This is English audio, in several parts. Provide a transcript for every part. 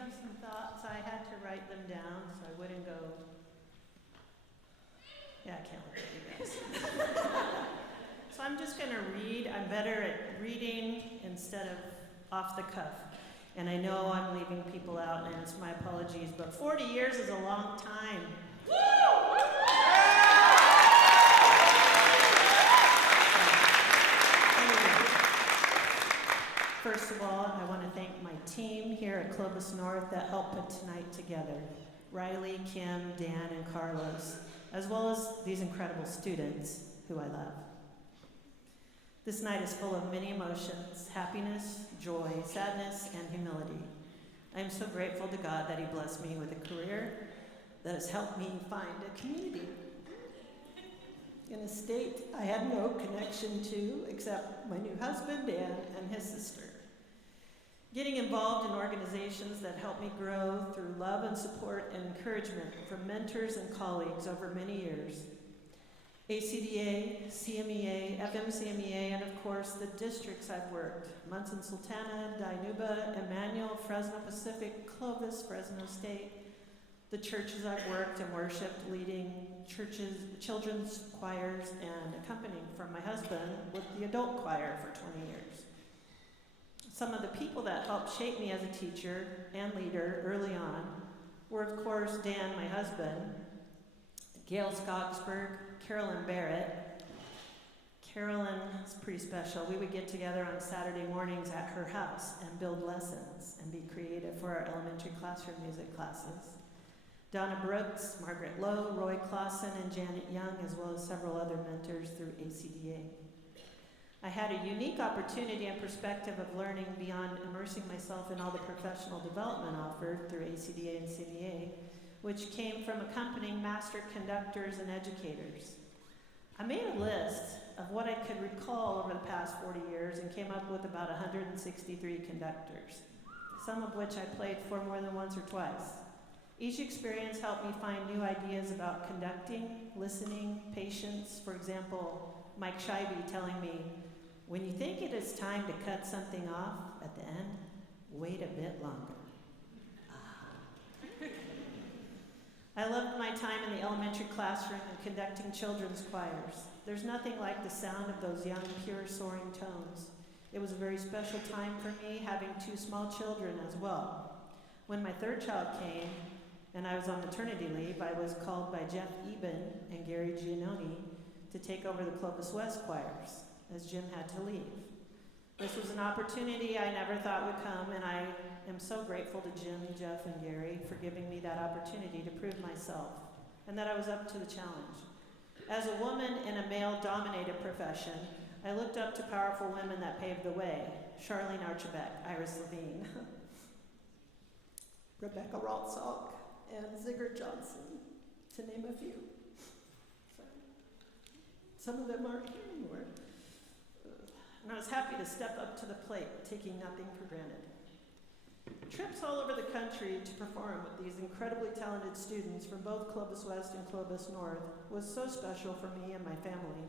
have some thoughts. I had to write them down so I wouldn't go, yeah, I can't look at you guys. So I'm just going to read. I'm better at reading instead of off the cuff. And I know I'm leaving people out, and it's my apologies, but 40 years is a long time. First of all, I want to thank my team here at Clovis North that helped put tonight together. Riley, Kim, Dan, and Carlos, as well as these incredible students who I love. This night is full of many emotions: happiness, joy, sadness, and humility. I am so grateful to God that He blessed me with a career that has helped me find a community in a state I had no connection to except my new husband, Dan, and his sister. Getting involved in organizations that help me grow through love and support and encouragement from mentors and colleagues over many years. ACDA, CMEA, FMCMEA, and of course the districts I've worked: Munson, Sultana, Dinuba, Emmanuel, Fresno Pacific, Clovis, Fresno State. The churches I've worked and worshiped, leading churches, children's choirs, and accompanying from my husband with the adult choir for 20 years. Some of the people that helped shape me as a teacher and leader early on were, of course, Dan, my husband, Gail Skogsberg, Carolyn Barrett. Carolyn is pretty special. We would get together on Saturday mornings at her house and build lessons and be creative for our elementary classroom music classes. Donna Brooks, Margaret Lowe, Roy Clausen, and Janet Young, as well as several other mentors through ACDA. I had a unique opportunity and perspective of learning beyond immersing myself in all the professional development offered through ACDA and CDA, which came from accompanying master conductors and educators. I made a list of what I could recall over the past 40 years and came up with about 163 conductors, some of which I played for more than once or twice. Each experience helped me find new ideas about conducting, listening, patience. For example, Mike Scheibe telling me, when you think it is time to cut something off at the end, wait a bit longer. I loved my time in the elementary classroom and conducting children's choirs. There's nothing like the sound of those young, pure, soaring tones. It was a very special time for me, having two small children as well. When my third child came, and I was on maternity leave, I was called by Jeff Eben and Gary Giannoni to take over the Clovis West choirs, as Jim had to leave. This was an opportunity I never thought would come, and I am so grateful to Jim, Jeff, and Gary for giving me that opportunity to prove myself, and that I was up to the challenge. As a woman in a male-dominated profession, I looked up to powerful women that paved the way: Charlene Archibald, Iris Levine, Rebecca Raltzalk, and Zigger Johnson, to name a few. Some of them aren't here anymore. And I was happy to step up to the plate, taking nothing for granted. Trips all over the country to perform with these incredibly talented students from both Clovis West and Clovis North was so special for me and my family.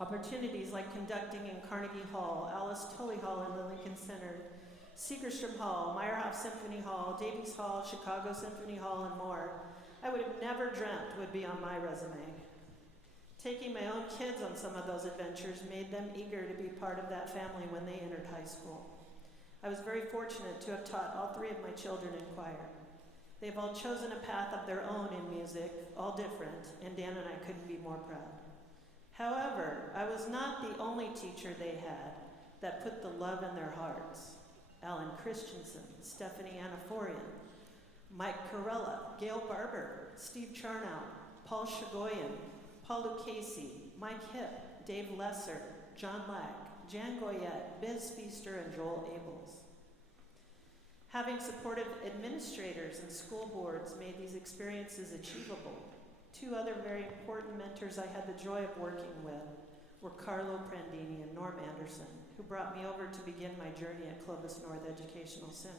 Opportunities like conducting in Carnegie Hall, Alice Tully Hall in the Lincoln Center, Segerstrom Hall, Meyerhoff Symphony Hall, Davies Hall, Chicago Symphony Hall, and more, I would have never dreamt would be on my resume. Taking my own kids on some of those adventures made them eager to be part of that family when they entered high school. I was very fortunate to have taught all three of my children in choir. They've all chosen a path of their own in music, all different, and Dan and I couldn't be more proud. However, I was not the only teacher they had that put the love in their hearts. Alan Christensen, Stephanie Anaforian, Mike Corella, Gail Barber, Steve Charnow, Paul Shagoyan, Paul Lucchese, Mike Hipp, Dave Lesser, John Lack, Jan Goyette, Biz Feaster, and Joel Abels. Having supportive administrators and school boards made these experiences achievable. Two other very important mentors I had the joy of working with were Carlo Prandini and Norm Anderson, who brought me over to begin my journey at Clovis North Educational Center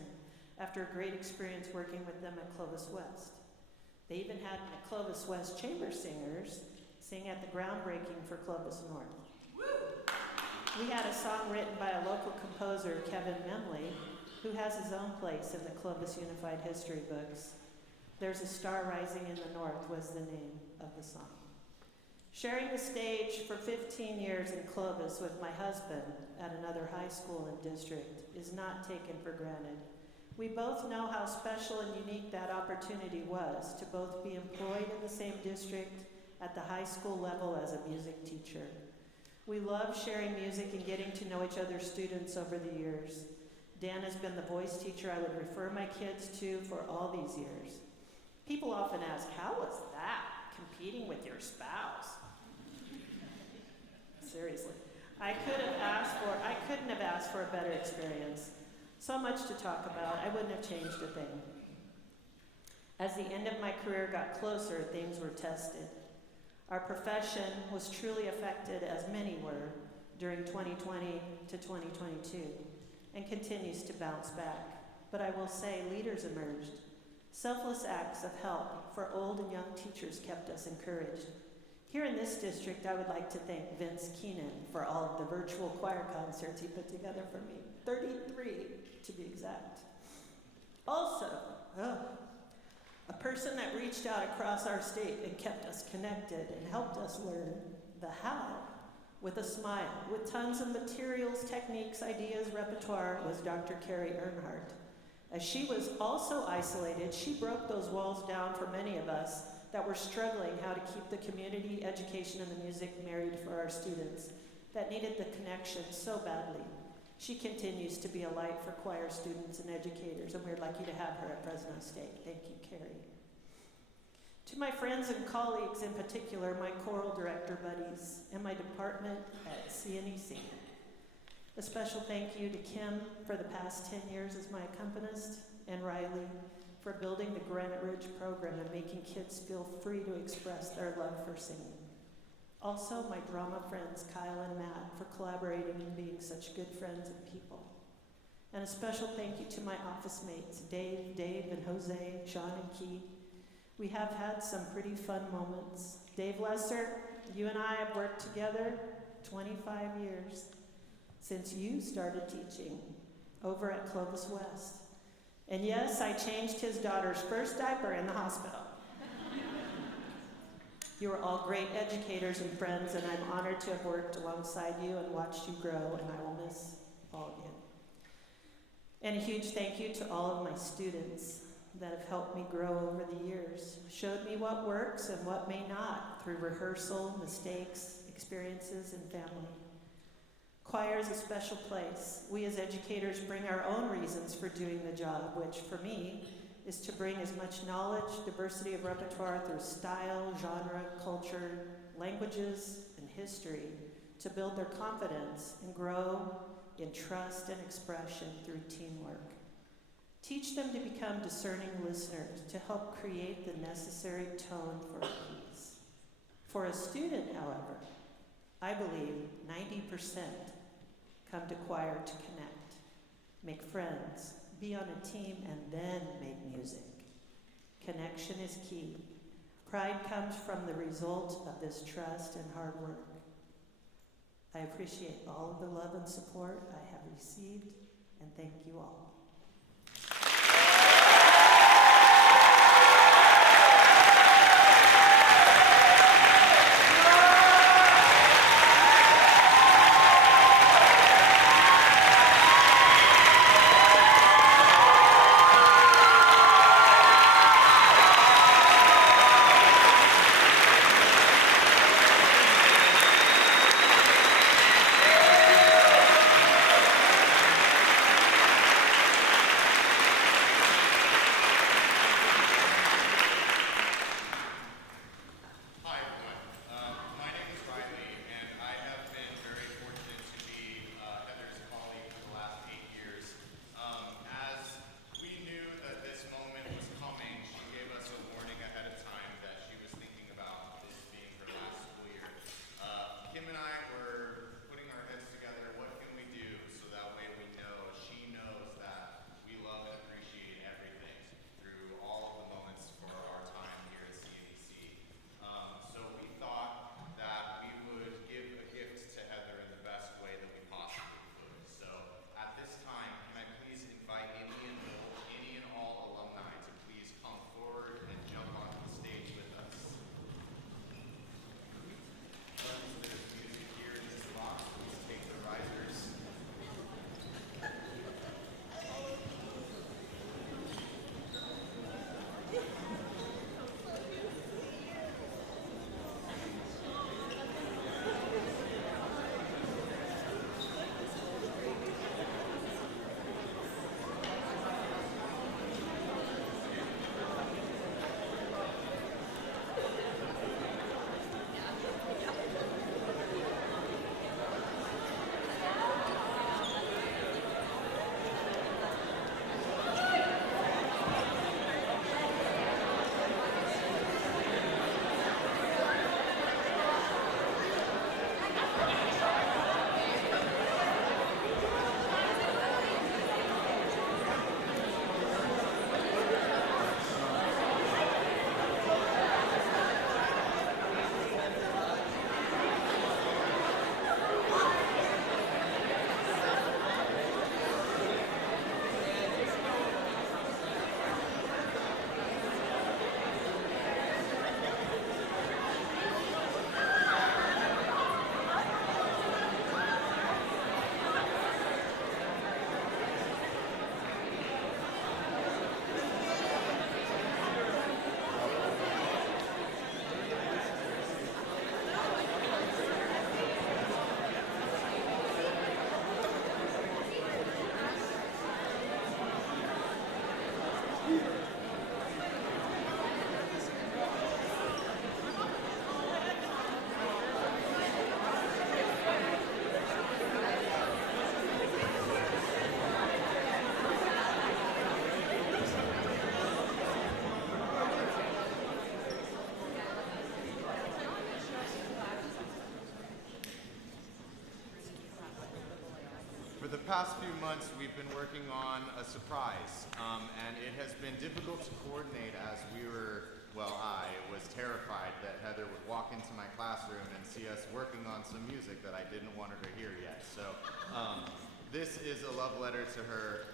after a great experience working with them at Clovis West. They even had my Clovis West Chamber Singers sing at the groundbreaking for Clovis North. We had a song written by a local composer, Kevin Memley, who has his own place in the Clovis Unified History books. There's a Star Rising in the North was the name of the song. Sharing the stage for 15 years in Clovis with my husband at another high school and district is not taken for granted. We both know how special and unique that opportunity was to both be employed in the same district at the high school level as a music teacher. We love sharing music and getting to know each other's students over the years. Dan has been the voice teacher I would refer my kids to for all these years. People often ask, how was that, competing with your spouse? Seriously. I couldn't have asked for a better experience. So much to talk about, I wouldn't have changed a thing. As the end of my career got closer, things were tested. Our profession was truly affected, as many were, during 2020 to 2022, and continues to bounce back. But I will say leaders emerged. Selfless acts of help for old and young teachers kept us encouraged. Here in this district, I would like to thank Vince Keenan for all of the virtual choir concerts he put together for me. 33, to be exact. Also, a person that reached out across our state and kept us connected and helped us learn the how with a smile, with tons of materials, techniques, ideas, repertoire, was Dr. Carrie Earnhardt. As she was also isolated, she broke those walls down for many of us that were struggling how to keep the community, education, and the music married for our students that needed the connection so badly. She continues to be a light for choir students and educators, and we're lucky to have her at Fresno State. Thank you, Carrie. To my friends and colleagues, in particular, my choral director buddies, and my department at CNEC. A special thank you to Kim for the past 10 years as my accompanist, and Riley for building the Granite Ridge program and making kids feel free to express their love for singing. Also, my drama friends, Kyle and Matt, for collaborating and being such good friends and people. And a special thank you to my office mates, Dave and Jose, Sean and Key. We have had some pretty fun moments. Dave Lesser, you and I have worked together 25 years since you started teaching over at Clovis West. And yes, I changed his daughter's first diaper in the hospital. You are all great educators and friends, and I'm honored to have worked alongside you and watched you grow, and I will miss all of you. And a huge thank you to all of my students that have helped me grow over the years, showed me what works and what may not through rehearsal, mistakes, experiences, and family. Choir is a special place. We as educators bring our own reasons for doing the job, which for me is to bring as much knowledge, diversity of repertoire through style, genre, culture, languages, and history to build their confidence and grow in trust and expression through teamwork. Teach them to become discerning listeners to help create the necessary tone for a piece. For a student, however, I believe 90% come to choir to connect, make friends, be on a team, and then make music. Connection is key. Pride comes from the result of this trust and hard work. I appreciate all of the love and support I have received, and thank you all. For the past few months, we've been working on a surprise, and it has been difficult to coordinate as we were, well, I was terrified that Heather would walk into my classroom and see us working on some music that I didn't want her to hear yet. So this is a love letter to her.